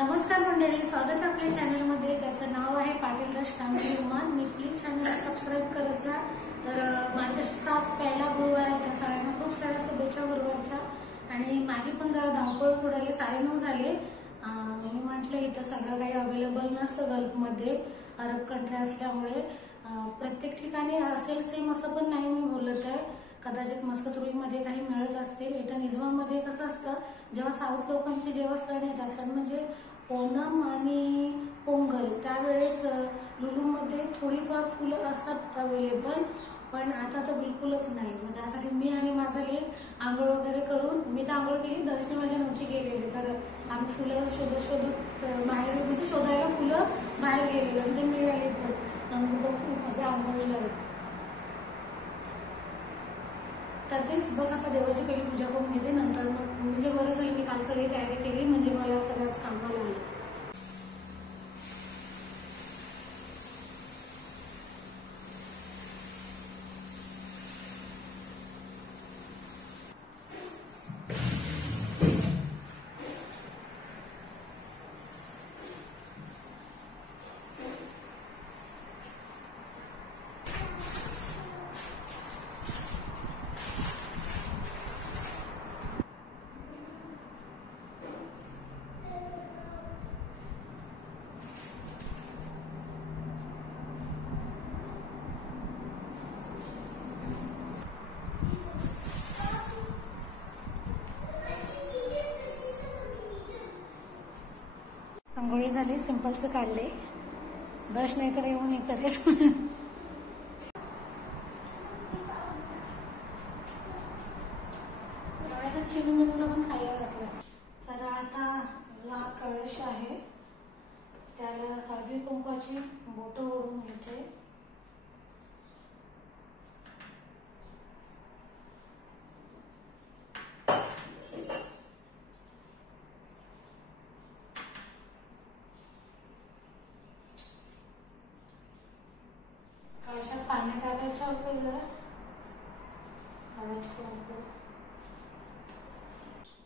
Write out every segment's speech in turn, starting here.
नमस्कार मंडळी, स्वागत आहे आपल्या चॅनलमध्ये ज्याचं नाव आहे पाटील रश कामगिरी विमान। मी प्लीज चॅनलला सबस्क्राईब करत जा। तर मार्गशीर्षचा आज पहिला गुरुवार आहे, त्या सगळ्यांना खूप साऱ्या शुभेच्छा गुरुवारच्या। आणि माझी पण जरा धावपळ सोडायला 9:30 झाले। मी म्हटलं इथं सगळं काही अवेलेबल नसतं गल्फमध्ये, अरब कंट्री असल्यामुळे प्रत्येक ठिकाणी असेल सेम असं पण नाही मी बोलत आहे। कदाचित मस्कत रुईमध्ये काही मिळत असतील। इथं निझवामध्ये कसं असतं, जेव्हा साऊथ लोकांचे जेव्हा सण येतात, सण म्हणजे ओणम आणि पोंगल, त्यावेळेस लुलूमध्ये थोडीफार फुलं असतात अवेलेबल, पण आता तर बिलकुलच नाही। मग त्यासाठी मी आणि माझा लेक आंघोळ वगैरे करून, मी तर आंघोळ केली, दर्शनी माझ्या नव्हती गेलेली, तर आम्ही फुलं शोधत बाहेर म्हणजे शोधायला फुलं बाहेर गेलेलो आणि ते मिळाले पण माझ्या आंघोळीला। तर तेच बस आता देवाची पहिली पूजा करून घेते, नंतर मग म्हणजे बरं झालं मी काल सगळी तयारी केली, म्हणजे मला सगळ्याच कामाला आलं। आंघोळी झाली, सिंपलचं काढले, ब्रश नाही तर येऊन हे करेल। चिनू मिनूला पण खायला घातलं। तर आता हा कळश आहे, त्याला हळदी कुंकवाची बोटं ओढून घेते। कळशात पाणी टाकायचं आपल्याला, हळद कुंकू,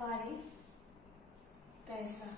पारी, पैसा।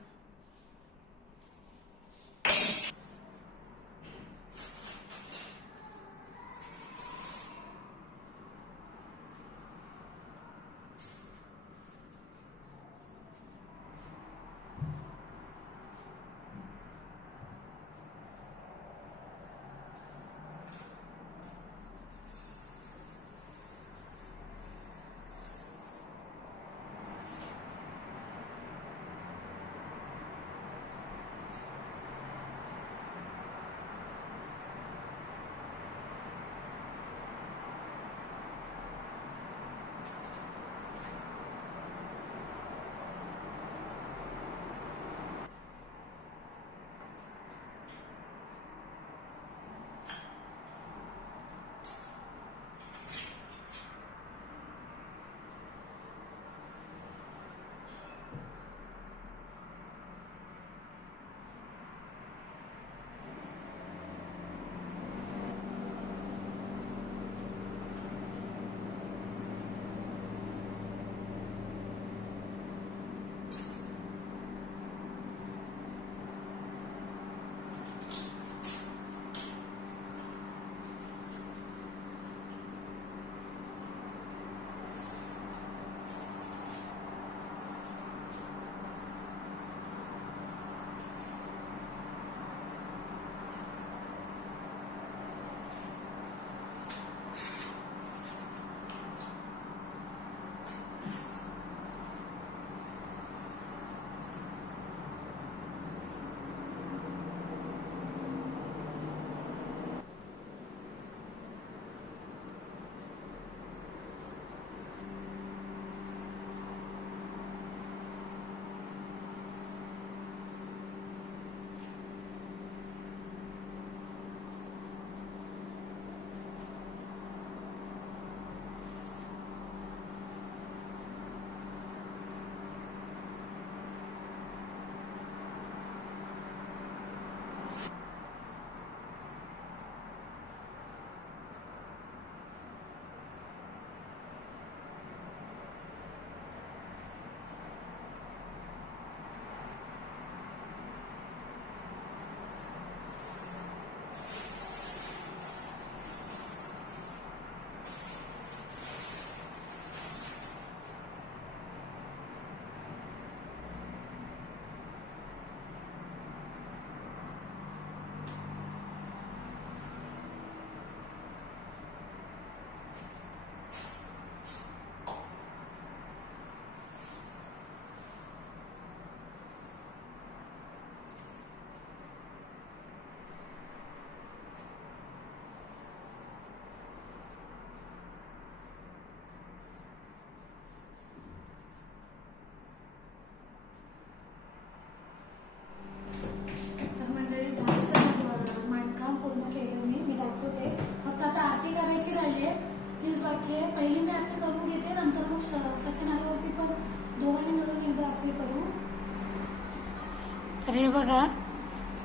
तर हे बघा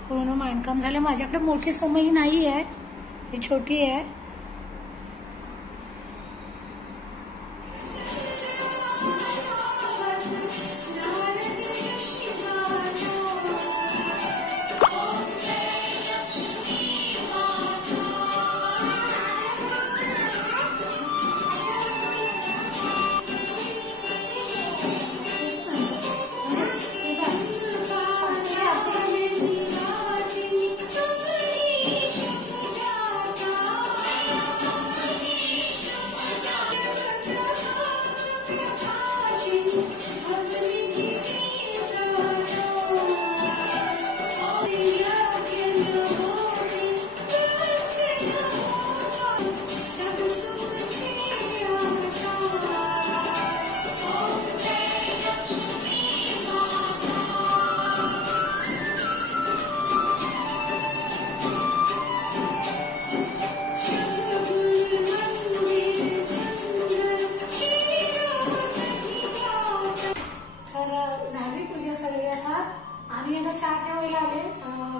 पूर्ण मांडकाम झालं. माझ्याकडे मोठी समई नाही आहे, ही छोटी आहे.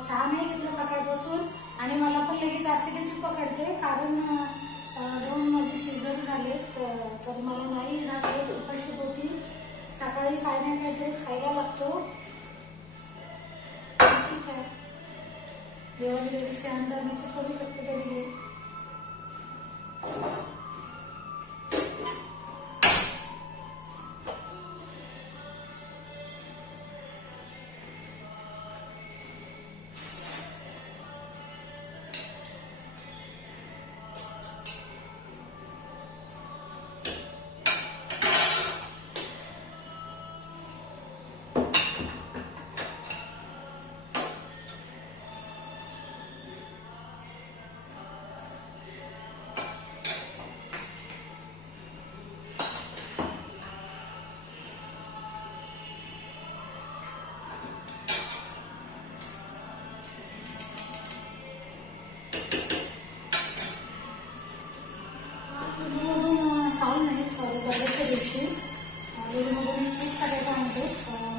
चहा नाही घेतला सकाळपासून आणि मला पण लगेच ऍसिडिटी पकडते कारण 2 माझे सीझर झाले. तर मला नाही राहत उपाशी पोटी सकाळी काय नाही काहीतरी खायला लागतो. ठीक आहे, देवाने वेळेस अंतर मी करू शकते तरी.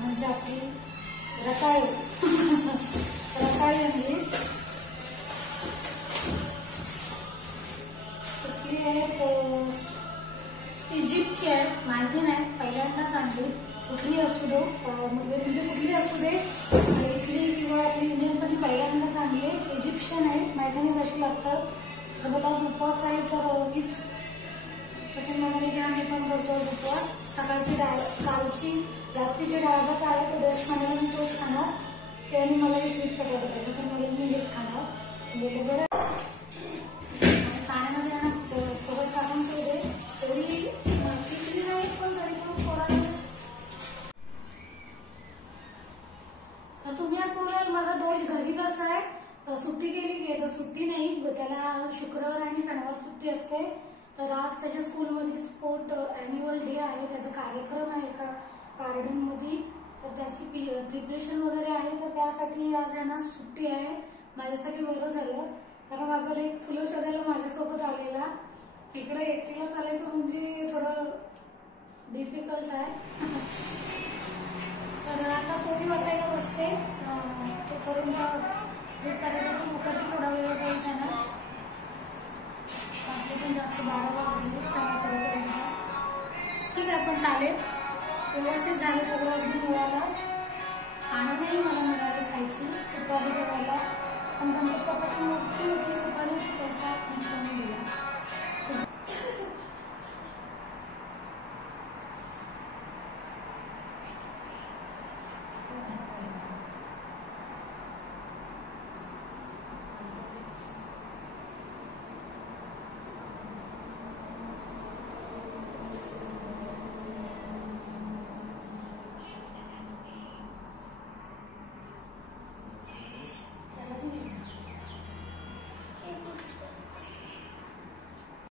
म्हणजे आपली रताळी म्हणजे कुठली आहे, इजिप्तची आहे, माहिती नाही, पहिल्यांदाच आणली. कुठली असू दे म्हणजे कुठली असू दे, इटली किंवा आपली इंडियन पण पहिल्यांदाच आणली. इजिप्शियन आहे, माहिती नाही कशी लागतात. तर मला उपवास आहे तर हीच त्याच्यामध्ये आम्ही पण करतो उपवास. सकाळची कालची रात्रीची डाळ भात आहे तर दश खाण्याला मी तोच खाणार. ते आणि मलाही स्वीट पटायला पाहिजे त्याच्यामुळे मी हेच खाणार. म्हणजे बरं खाण्यामध्ये थोडं टाकून ठेवले तरी किती नाही पण तरी पण थोडा. तर तुम्ही आज बोलाल माझा दोष घरी कसा आहे, सुट्टी केली की तर सुट्टी नाही, त्याला शुक्रवार आणि शनिवार सुट्टी असते. तर आज त्याच्या स्कूलमध्ये स्पोर्ट ॲन्युअल डे आहे, त्याचा कार्यक्रम आहे एका गार्डनमध्ये. तर त्याची प्रिपरेशन वगैरे आहे तर त्यासाठी आज यांना सुट्टी आहे. माझ्यासाठी बरं झालं कारण माझा लेक फुलं शोधायला माझ्यासोबत आलेला. इकडे एकटीला चालायचं म्हणजे थोडं डिफिकल्ट आहे. तर आता पोथी वाचायला बसते, तोपर्यंत स्वीट करायला कुकरची थोडा वेळ जाईल त्यांना. वाजले पण जास्त 12 वाजले सगळं करेपर्यंत. ठीक आहे पण चालेल, व्यवस्थित झालं सगळं. अगदी मुळाला खाणं नाही मला मिळाली खायची, सुपारी देवायला. पण गणपती बाप्पाची मूर्ती होती, सुपारी होती, पैसा नसताना दिला.